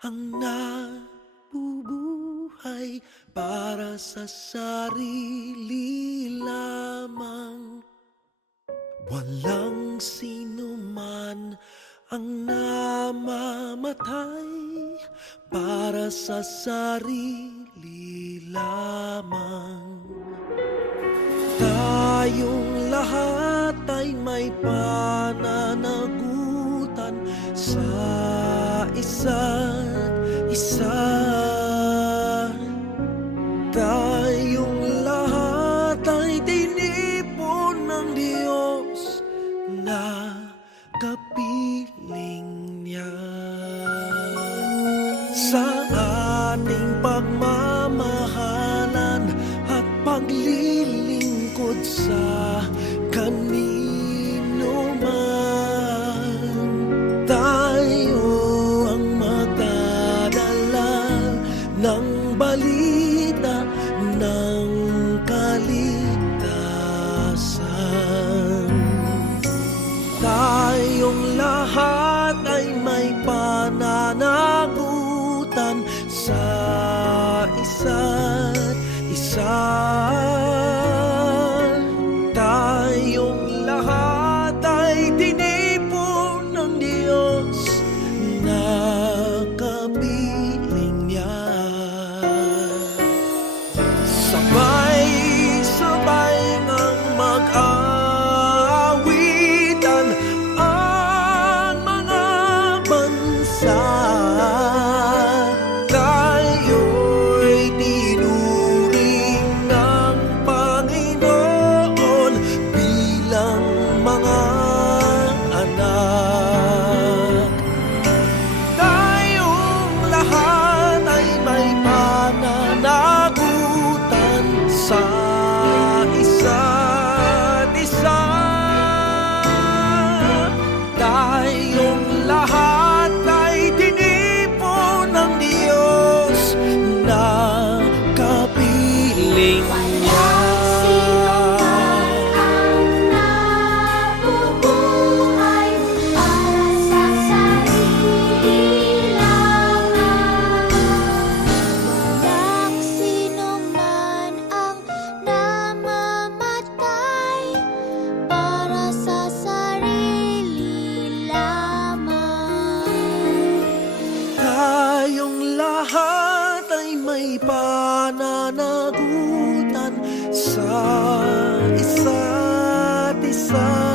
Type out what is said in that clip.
ang nabubuhay para sa sarili lamang. Walang sino man ang namamatay para sa sarili lamang. Tayong lahat ay may pananagutan sa isa't isa. Tayong lahat ay tinipon ng Diyos na kapiling niya. Sa ating pagmamahalan at paglilingkod sa kanino man, tayo ang magdadala ng balita ng kaligtasan. Tayong lahat ay may pananagutan sa isa't isa. Tayong lahat ay tinipon ng Diyos na kapiling niya. Sabay-sabay ngang mag-aawitan ang mga bansa. Tayo'y tinuring ng Panginoon bilang mga anak. Tayong lahat ay may pananagutan sa isa't isa. Tayong lahat ay tinipon ng Diyos na kapiling niya. Nabubuhay para sa sarili lamang. Walang sino man ang namamatay para sa sarili lamang. Tayong lahat ay may pananagutan sa isa't isa.